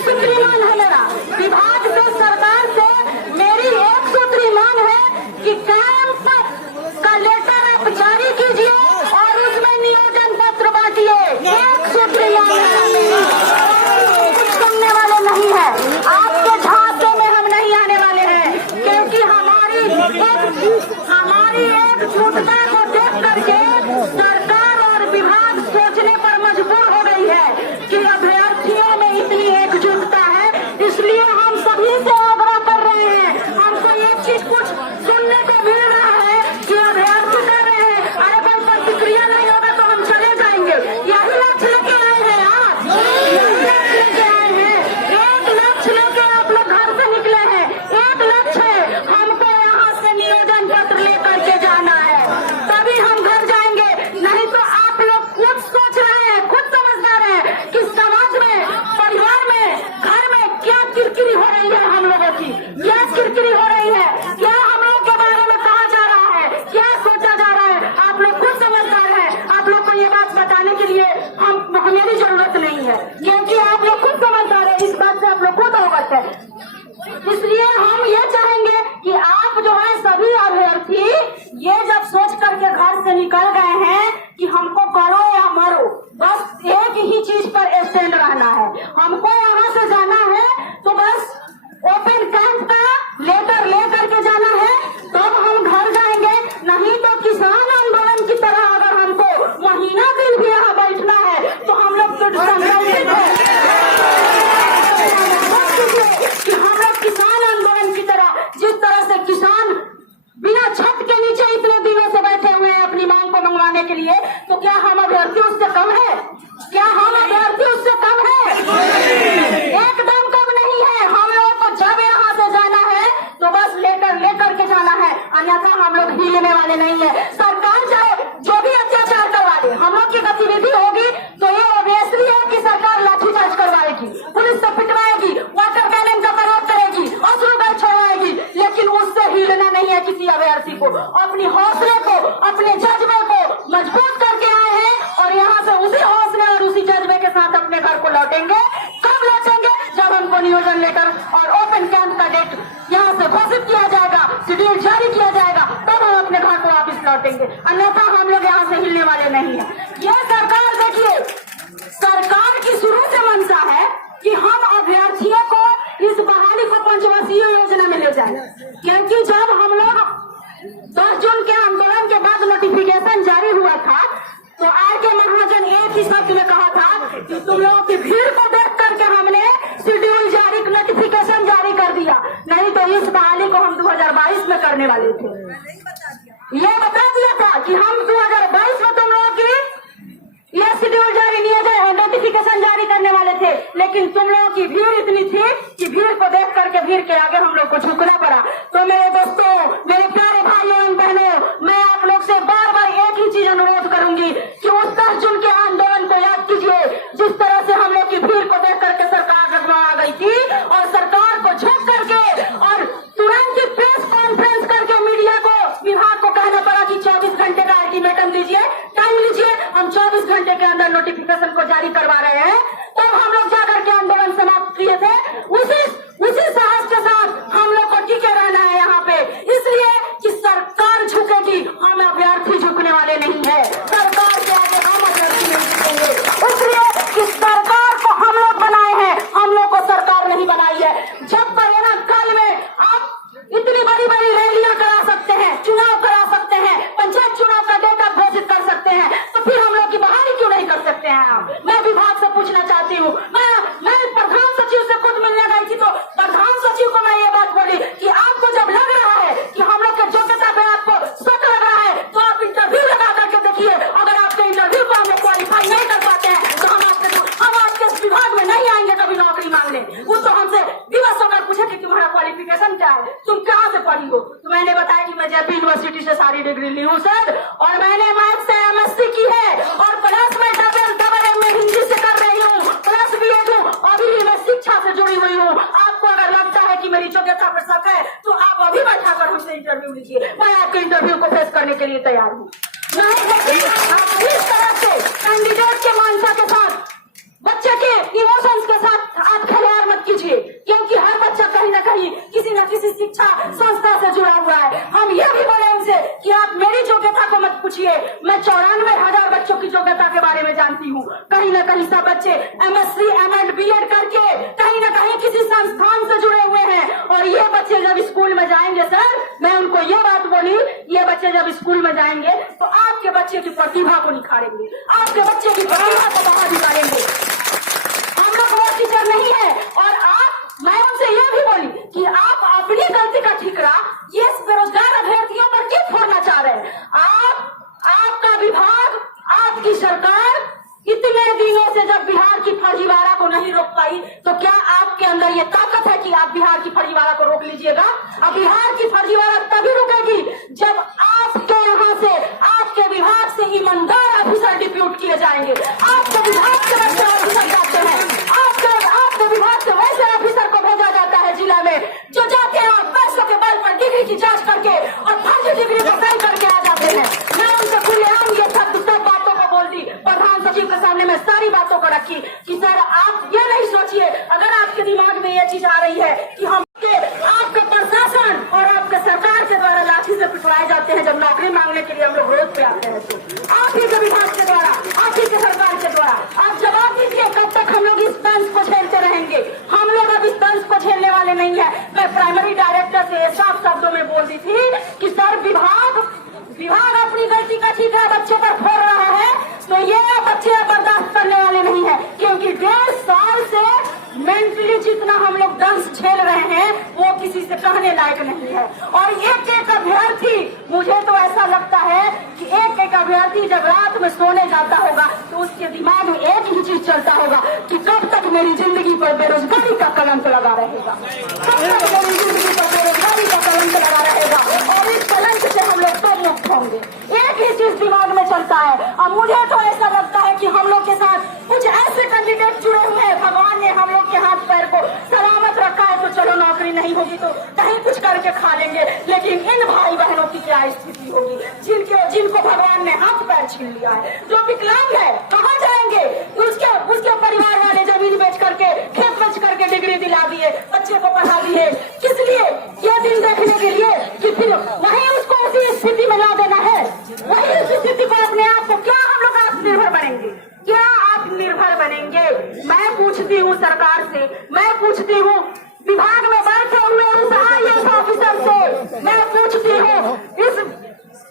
एक सूत्री मांग है मेरा विभाग से, सरकार से मेरी एक सूत्री मांग है कि कैंप का लेटर आप जारी कीजिए और उसमें नियोजन पत्र बांटिए। एक सूत्री मांग है, कुछ सुनने वाले नहीं है। आपके झांसे में हम नहीं आने वाले हैं, क्योंकि हमारी एकजुटता को देख करके सरकार और विभाग सोचने पर मजबूर हो गई है कि अभ्यर्थियों में इतनी एकजुटता है, इसलिए हम सभी से आग्रह कर रहे हैं। हमको ये चीज कुछ सुनने को मिल रहा है कि अभ्यर्थी कर रहे हैं, अरे कोई प्रतिक्रिया नहीं होगा तो हम चले जाएंगे। यही लक्ष्य लेके आए हैं आप, यही लक्ष्य लेके आए हैं। एक लक्ष्य लेके आप लोग घर से निकले हैं, एक लक्ष्य है, हमको यहाँ से नियोजन पत्र लेकर के जाना है, तभी हम घर जाएंगे। नहीं तो आप लोग खुद सोच रहे हैं, खुद समझदार हैं कि समाज में, परिवार में, घर में क्या किरकिरी हो रही है, हम लोगों की क्या किरकिरी हो रही है, क्या हम लोग के बारे में कहा जा रहा है, क्या सोचा जा रहा है। आप लोग खुद समझदार हैं, आप लोग को ये बात बताने के लिए हमें जरूरत नहीं है, क्योंकि आप लोग खुद समझदार है, इस बात से आप लोग खुद अवगत है। इसलिए हम ये चाहेंगे कि आप जो है सभी अभ्यर्थी ये जब सोच करके घर से निकल गए हैं कि हमको करो या मरो, बस एक ही चीज पर स्टैंड रहना है, हमको यहाँ से जाना है, तो बस ओपन कैंप का लेटर ले करके जाना है, तब हम घर जाएंगे। नहीं तो किसान आंदोलन की तरह अगर हमको महीना दिन भी यहाँ बैठना है तो हम लोग तो कि हम लोग किसान आंदोलन की तरह, जिस तरह से किसान बिना छत के नीचे इतने दिनों से बैठे हुए हैं अपनी मांग को मंगवाने के लिए, तो क्या हम अभ्यर्थी उससे कम है? क्या हम अभ्यर्थी उससे कम है? एकदम कम नहीं है। हम लोगों को जब यहाँ से जाना है तो बस लेटर लेकर के जाना है, अन्यथा हम लोग हिलने वाले नहीं है। सरकार चाहे जो भी अत्याचार करवा दे, हम लोग की गतिविधि होगी तो ये ऑब्वियसली है कि सरकार लाठीचार्ज करवाएगी, पुलिस से पिटवाएगी, वाटर कैनन का प्रयोग करेगी, अश्रु गैस छोड़वाएगी, लेकिन उससे हिलना नहीं है किसी अभ्यर्थी को। अपनी हौसले को, अपने जज्बे को मजबूत करके आए हैं और यहाँ से उसी हौसले और उसी जज्बे के साथ अपने घर को लौटेंगे। कब लौटेंगे? जब हमको नियोजन लेटर और ओपन कैंप का डेट यहाँ से घोषित किया जाएगा, शेड्यूल जारी किया जाएगा, तब हम अपने घर को वापस लौटेंगे, अन्यथा हम लोग यहाँ से हिलने वाले नहीं है। ये सरकार देखिए, सरकार की शुरू से मंशा है कि हम अभ्यर्थियों को इस बहाली को पंचवर्षीय योजना में ले जाए, क्योंकि जब हम लोग 10 जून के आंदोलन के बाद नोटिफिकेशन जारी हुआ था तो आर.के. महाजन एक ही शब्द में कहा था कि तुम लोगों की भीड़ को देख करके हमने शेड्यूल जारी, नोटिफिकेशन जारी कर दिया, नहीं तो इस बहाली को हम 2022 में करने वाले थे। ये बता दिया था कि हम 2022 में तुम लोगों की यह शेड्यूल जारी नहीं है, नोटिफिकेशन जारी करने वाले थे, लेकिन तुम लोगों की भीड़ इतनी थी कि भीड़ को देख करके भीड़ के आगे हम लोग को झुकना पड़ा। तो मेरे दोस्तों, मेरे प्यारे भाइयों एवं बहनों, मैं आप लोग से बार बार एक ही चीज अनुरोध करूंगी कि उस 10 जून के आंदोलन को याद कीजिए, जिस तरह से हम लोग की भीड़ को देख करके सरकार डगमगा गई थी और सरकार को झुक करके और तुरंत ही प्रेस कॉन्फ्रेंस करके मीडिया को, विभाग को कहना पड़ा कि 24 घंटे का अल्टीमेटम दीजिए, टाइम लीजिए, हम 24 घंटे के अंदर नोटिफिकेशन को जारी करवा रहे हैं। तब हम लोग जाकर के आंदोलन समाप्त किए थे। उसी साहस के साथ हम लोग को टिके रहना है यहाँ पे, इसलिए कि सरकार झुकेगी, हम अभ्यर्थी झुकने वाले नहीं है। सरकार के आगे हम अभ्यर्थी नहीं झुकेंगे, इसलिए कि सरकार को हम लोग बनाए हैं, हम लोग को सरकार नहीं बनाई है। जब परिणाम काल में आप इतनी बड़ी बड़ी रैलियां करा सकते हैं, चुनाव करा सकते हैं, पंचायत चुनाव का डेट आप घोषित कर सकते हैं, तो फिर हम लोग की बहाली क्यों नहीं कर सकते हैं आप? मैं विभाग से पूछना चाहती हूँ। मैं प्रधान सचिव से खुद मिलने गई थी तो प्रधान सचिव को मैं ये बात बोली कि आपको जब लग रहा है कि हम लोग के योग्यता पे आपको शक लग रहा है तो आप इंटरव्यू लगा करके देखिए, अगर आपके इंटरव्यू को हम लोग क्वालिफाई नहीं कर पाते हैं तो हम आपके विभाग में नहीं आएंगे कभी नौकरी मांगने। वो तो हमसे दिवस होकर पूछे कि तुम्हारा क्वालिफिकेशन क्या है, तुम कहाँ से पढ़ी हो, तो मैंने बताया कि मैं जयपुर यूनिवर्सिटी से सारी डिग्री ली हूँ सर, और मैंने मैथ से MSc की है और प्लस में डबल में हिंदी से कर रही हूँ, प्लस B.Ed हूँ, अभी मैं शिक्षा से जुड़ी हुई हूँ। आपको अगर लगता है कि मेरी योग्यता पर शक है तो आप अभी बैठा कर मुझसे इंटरव्यू लीजिए, मैं आपके इंटरव्यू को फेस करने के लिए तैयार हूँ। आप इस तरह से कैंडिडेट के मानसा के साथ, बच्चे के इमोशंस के साथ आप खिलवाड़ मत बच्चे MSc, ML, BEd करके कहीं ना कहीं किसी संस्थान से जुड़े हुए हैं। और ये बच्चे जब स्कूल में जाएंगे सर, मैं उनको ये बात बोली, ये बच्चे जब स्कूल में जाएंगे तो आपके बच्चे की प्रतिभा को निखारेंगे, आपके बच्चे की प्रतिभा को बाहर निकालेंगे। हम लोग वो टीचर नहीं है। और मैं उनसे ये भी बोली कि आप अपनी गलती का ठिकरा ये बेरोजगार अभ्यर्थियों पर क्यों फोड़ना चाह रहे हैं? आपका विभाग, आपकी सरकार इतने दिनों से जब बिहार की फर्जीवाड़ा को नहीं रोक पाई, तो क्या आपके अंदर ये ताकत है कि आप बिहार की फर्जीवाड़ा को रोक लीजिएगा? अब बिहार की फर्जीवाड़ा तभी रुकेगी जब आपके यहाँ से, आपके विभाग से ईमानदार ऑफिसर डिप्यूट किए जाएंगे। आपके विभाग से वैसे ऑफिसर जाते हैं, आपके विभाग से वैसे ऑफिसर को भेजा जाता है जिला में, जो जाते हैं और पैसों के बल पर डिग्री की जांच करके और फर्जी डिग्री को सही करके आ जाते हैं। मैं उनसे खुलेआम ये सब बातों को बोल दी, प्रधान सचिव के सामने मैं सारी बातों को रखी कि सर आप ये नहीं सोचिए, अगर आपके दिमाग में ये चीज आ रही है कि हम आपके प्रशासन और आपके सरकार के द्वारा लाठी से पिटवाए जाते हैं जब नौकरी मांगने के लिए हम लोग रोड पे आते हैं, तो आप ही के विभाग के द्वारा, आप ही के सरकार के द्वारा आप जवाब दीजिए, कब तक हम लोग इस तंज को झेलते रहेंगे? हम लोग अब इस तंज को झेलने वाले नहीं है। मैं प्राइमरी डायरेक्टर से साफ शब्दों में बोल दी थी कि सर विभाग अपनी गलती का ठिकरा बच्चे पर फोड़ रहा है, तो ये बच्चे बर्दाश्त करने वाले नहीं है, क्योंकि 1.5 साल से मेंटली जितना हम लोग दंश झेल रहे हैं वो किसी से कहने लायक नहीं है। और एक अभ्यर्थी, मुझे तो ऐसा लगता है कि एक अभ्यर्थी जब रात में सोने जाता होगा तो उसके दिमाग में एक ही चीज चलता होगा कि कब तक मेरी जिंदगी पर बेरोजगारी का कलंक लगा रहेगा, कब तक मेरी जिंदगी पर बेरोजगारी का कलंक लगा रहेगा, और इस कलंक से हम लोग सब मुक्त होंगे। एक ही चीज दिमाग में चलता है। और मुझे तो ऐसा लगता है कि हम लोग के साथ कुछ ऐसे कैंडिडेट जुड़े हुए हैं, भगवान ने हम लोग के हाथ पैर को सलामत रखा है, तो चलो नौकरी नहीं होगी तो कहीं कुछ करके खा लेंगे, लेकिन इन भाई बहनों की क्या स्थिति होगी जिनको भगवान ने हाथ पैर छीन लिया है, जो विकलांग है, कहाँ जाएंगे? उसके परिवार वाले जमीन बेच करके, खेत बेच करके डिग्री दिला दिए, बच्चे को पढ़ा दिए, किस लिए? ये दिन देखने के लिए कि फिर वहीं उसको उसी स्थिति में ला देना है, वही उस स्थिति को अपने आप को, क्या हम लोग आत्मनिर्भर बनेंगे? क्या आत्मनिर्भर बनेंगे? मैं पूछती हूँ सरकार से, मैं पूछती हूँ विभाग में बैठे हुए उस IAS ऑफिसर से, मैं पूछती हूँ इस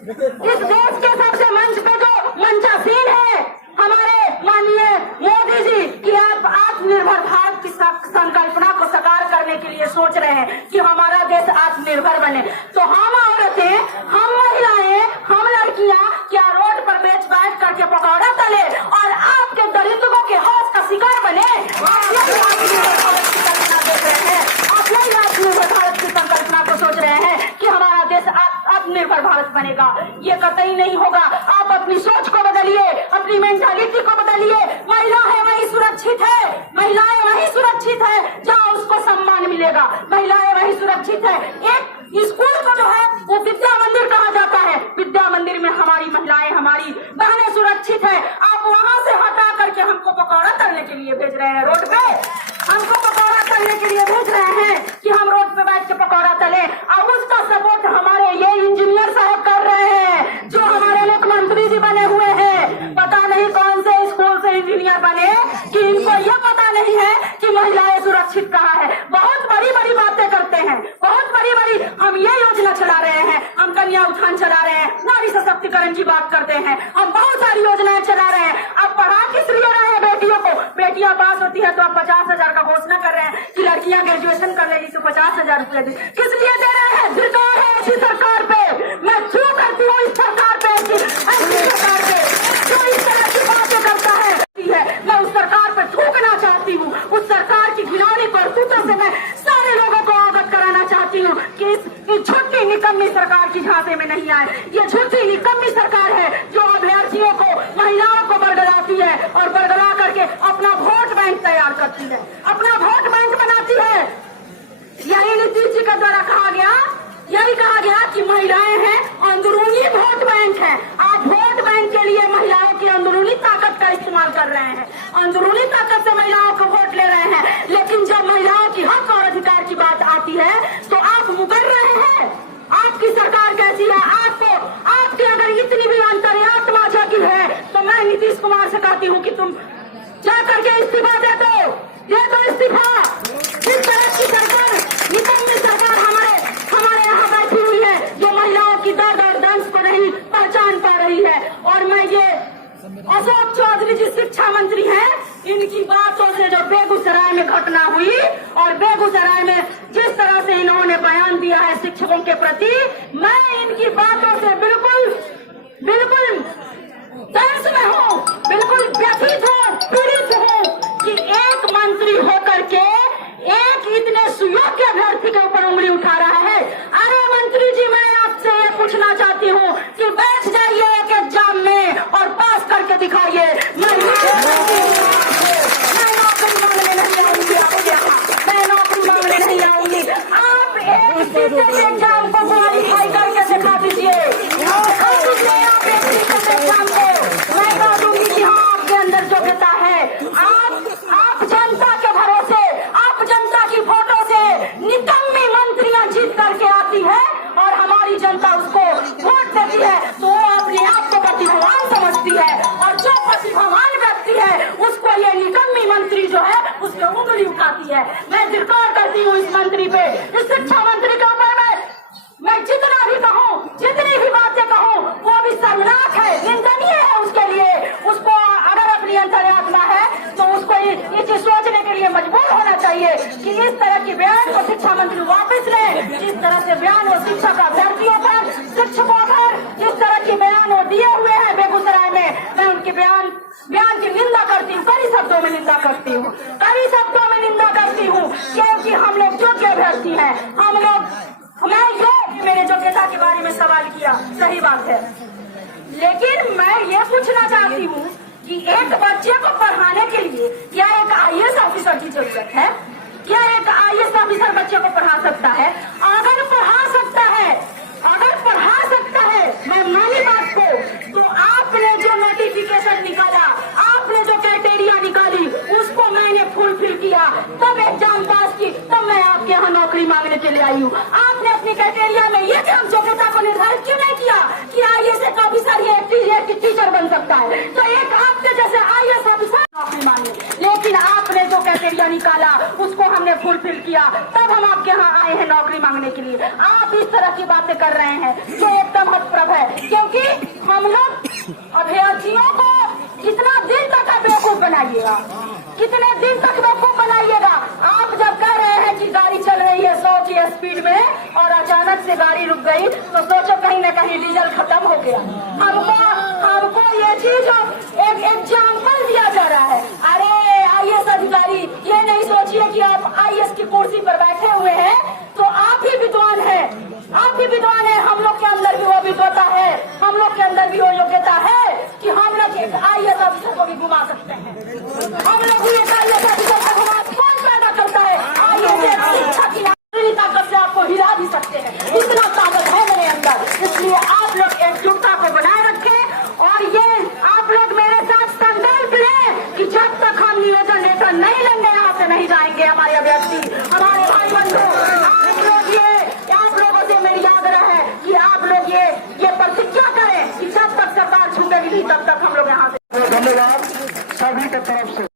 देश के सबसे मंच पे जो मंचासीन है हमारे माननीय मोदी जी, कि आप आत्मनिर्भर भारत की संकल्पना को साकार करने के लिए सोच रहे हैं कि हमारा देश आत्मनिर्भर बने, तो हम औरतें, हम महिलाएं, हम लड़कियां क्या रोड पर बैठ करके पकौड़ा तले और आपके दलितों के हौस का शिकार बने? आप यही आत्मनिर्भर भारत की कल्पना देख रहे हैं, आप यही आत्मनिर्भर भारत की संकल्पना को सोच रहे हैं कि हमारा देश आत्मनिर्भर भारत बनेगा। ये कतई नहीं होगा। आप अपनी सोच को बदलिए, अपनी मेंटालिटी को बदलिए। महिला है वही सुरक्षित है, महिलाएं वही सुरक्षित है जहाँ उसको सम्मान मिलेगा, महिलाएं वही सुरक्षित है। एक स्कूल को जो है वो विद्या मंदिर कहा जाता है, विद्या मंदिर में हमारी महिलाएं, हमारी बहनें सुरक्षित है। आप वहाँ से हटा करके हमको पकौड़ा तलने के लिए भेज रहे हैं रोड पे, हमको पकौड़ा तलने के लिए भेज रहे हैं कि हम रोड पे बैठ के पकौड़ा तले। अब उसका सपोर्ट हमारे ये इंजीनियर साहब कर रहे हैं जो हमारे मुख्यमंत्री जी बने हुए हैं। पता नहीं कौन से स्कूल से इंजीनियर बने कि इनको यह पता नहीं है कि महिलाएं सुरक्षित कहाँ है। बहुत बड़ी बड़ी बातें करते हैं, बहुत बड़ी बड़ी हम ये योजना चला रहे हैं, हम कन्या उत्थान चला रहे हैं, नारी सशक्तिकरण की बात करते हैं, हम बहुत सारी योजनाएं चला रहे हैं। अब पढ़ा किस लिए रहे हैं बेटियों को? बेटियां पास होती है तो आप 50,000 का घोषणा कर रहे हैं कि लड़कियां ग्रेजुएशन कर लेगी तो 50,000 रुपया दे। किस लिए दे रहे हैं? धिक्कार है ऐसी सरकार पे। मैं क्यों करती हूँ इस सरकार पे, ऐसी सरकार पे जो इस तरह की बातें करता है। मैं उस सरकार पे थूकना चाहती हूँ, उस सरकार की घिनौनी करतूतों से मैं सारे लोगों को अवगत कराना चाहती हूँ कि इस झूठी निकम्मी सरकार की झांसे में नहीं आए। ये झूठी निकम्मी सरकार है जो अभ्यर्थियों को, महिलाओं को बरगलाती है और बरगला करके अपना वोट बैंक तैयार करती है, अपना वोट बैंक बनाती है। यही नीतीश जी का द्वारा कहा गया, यही कहा गया कि महिलाएं हैं अंदरूनी वोट बैंक है। आप वोट बैंक के लिए महिलाओं की अंदरूनी ताकत का इस्तेमाल कर रहे हैं, अंदरूनी ताकत से महिलाओं को वोट ले रहे हैं, लेकिन जब महिलाओं की हक और अधिकार की बात आती है तो आप मुकर रहे हैं। आपकी सरकार कैसी है? आपको, आपकी अगर इतनी भी अंतर्यात्मा जगी है तो मैं नीतीश कुमार से कहती हूँ कि तुम जा करके इस्तीफा दे दो इस्तीफा। जिस तरह की सरकार, निकम्मी सरकार हमारे यहाँ बैठी हुई है, जो महिलाओं की दर्द और दंश को नहीं पहचान पा रही है। और मैं ये अशोक चौधरी जी शिक्षा मंत्री हैं, इनकी बातों से जो बेगूसराय में घटना हुई और बेगूसराय में जिस तरह से इन्होंने बयान दिया है शिक्षकों के प्रति, मैं इनकी बातों से बिल्कुल दंश में हूँ, बिल्कुल व्यथित हूँ, पीड़ित हूँ कि एक मंत्री होकर के एक इतने सुयोग्य अभ्यर्थी के ऊपर उंगली उठा रहा है। अरे मंत्री जी, मैं आपसे ये पूछना चाहती हूँ कि बैठ जाइए एक एग्जाम में और पास करके दिखाइए। मैं नौकरी मांगने नहीं आऊंगी आपके यहाँ, मैं नौकरी मांगने नहीं आऊंगी। आप एक एग्जाम को क्वालिफाई करके दिखा दीजिए, आप एक एग्जाम को। मैं कह दूंगी कि हाँ, आपके अंदर योग्यता है। आप जनता के भरोसे, आप जनता की फोटो से निकम्मी मंत्रियां जीत करके आती है और हमारी जनता उसको वोट देती है, तो वो अपने आप को प्रतिभावान समझती है। और जो प्रतिभावान व्यक्ति है उसको ये निकम्मी मंत्री जो है उस पर उंगली उठाती है। मैं धिक्कार करती हूँ इस मंत्री पे, इस शिक्षा मंत्री के ऊपर। मैं जितना भी कहूँ, जितनी भी बातें कहूँ, वो भी शर्मनाक है, निंदनीय है उसके लिए। उसको अगर अपनी अंतरात्मा है तो उसको ये चीज सोचने के लिए मजबूर होना चाहिए कि इस तरह की बयान को शिक्षा मंत्री वापस लें। जिस तरह से बयान और शिक्षा का अभ्यर्थियों पर, शिक्षकों पर जिस तरह की बयान वो दिए हुए हैं बेगूसराय में, मैं उनके बयान की निंदा करती हूँ, कई शब्दों में निंदा करती हूँ, कई शब्दों में निंदा करती हूँ, क्योंकि हम लोग योग्य अभ्यर्थी हैं। मैं ये मेरे योग्यता के बारे में सवाल किया, सही बात है, लेकिन मैं ये पूछना चाहती हूँ कि एक बच्चे को पढ़ाने के लिए क्या एक आईएएस ऑफिसर की जरूरत है? क्या एक आईएएस ऑफिसर बच्चे को पढ़ा सकता है? अगर पढ़ा सकता है, मैं मानी बात को, तो आपने जो नोटिफिकेशन निकाला, आपने जो क्राइटेरिया निकाली, उसको मैंने फुलफिल किया, तब एग्जाम पास की, तब मैं आपके यहाँ नौकरी मांगने के लिए आई हूँ। आपने अपनी क्राइटेरिया में ये योग्यता को निर्धारित क्यों नहीं किया कि आईएएस ऑफिसर ही टीचर बन सकता है? तो एक आपके जैसे आईएएस ऑफिसर नौकरी मांगे, लेकिन आपने जो क्राइटेरिया निकाला उसको हमने फुलफिल किया, तब हम आपके यहाँ आए हैं नौकरी मांगने के लिए। आप इस तरह की बातें कर रहे हैं जो एकदम हतप्रभ है, क्योंकि हम लोग अभ्यर्थियों को कितना दिन तक बेवकूफ बनाइएगा, कितने दिन तक बेवकूफ बनाइएगा? आप जब कह रहे हैं कि गाड़ी चल रही है 100 की स्पीड में और अचानक से गाड़ी रुक गई, तो सोचो कहीं न कहीं डीजल खत्म हो गया। हमको ये चीज एक एग्जाम्पल दिया जा रहा है। अरे आईएएस अधिकारी, ये नहीं सोचिए कि आप आईएएस की कुर्सी पर बैठे हुए हैं तो आप ही विद्वान हैं, आप भी विद्वान है। हम लोग के अंदर भी वो विद्वता है, हम लोग के अंदर भी वो योग्यता है कि हम लोग एक आईएएस ऑफिसर को भी घुमा सकते हैं। हम लोग भी एक आईएएस ऑफिसर को घुमा, कौन पैदा करता है? आईएएस शिक्षा की ताकत से आपको हिला भी सकते हैं, इतना ताकत है मेरे अंदर। इसलिए आप लोग एकजुटता को बनाए रखें और ये आप लोग मेरे साथ संकल्प लें कि जब तक हम नियोजन लेटर नहीं लेंगे यहाँ से नहीं जाएंगे हमारे अभ्यर्थी, हमारे भाई बंधु। आप लोगों से मेरी आग्रह है कि आप लोग ये प्रतिज्ञा करें कि जब तक सरकार छूटेगी नहीं तब तक हम लोग यहाँ से। धन्यवाद सभी की तरफ से।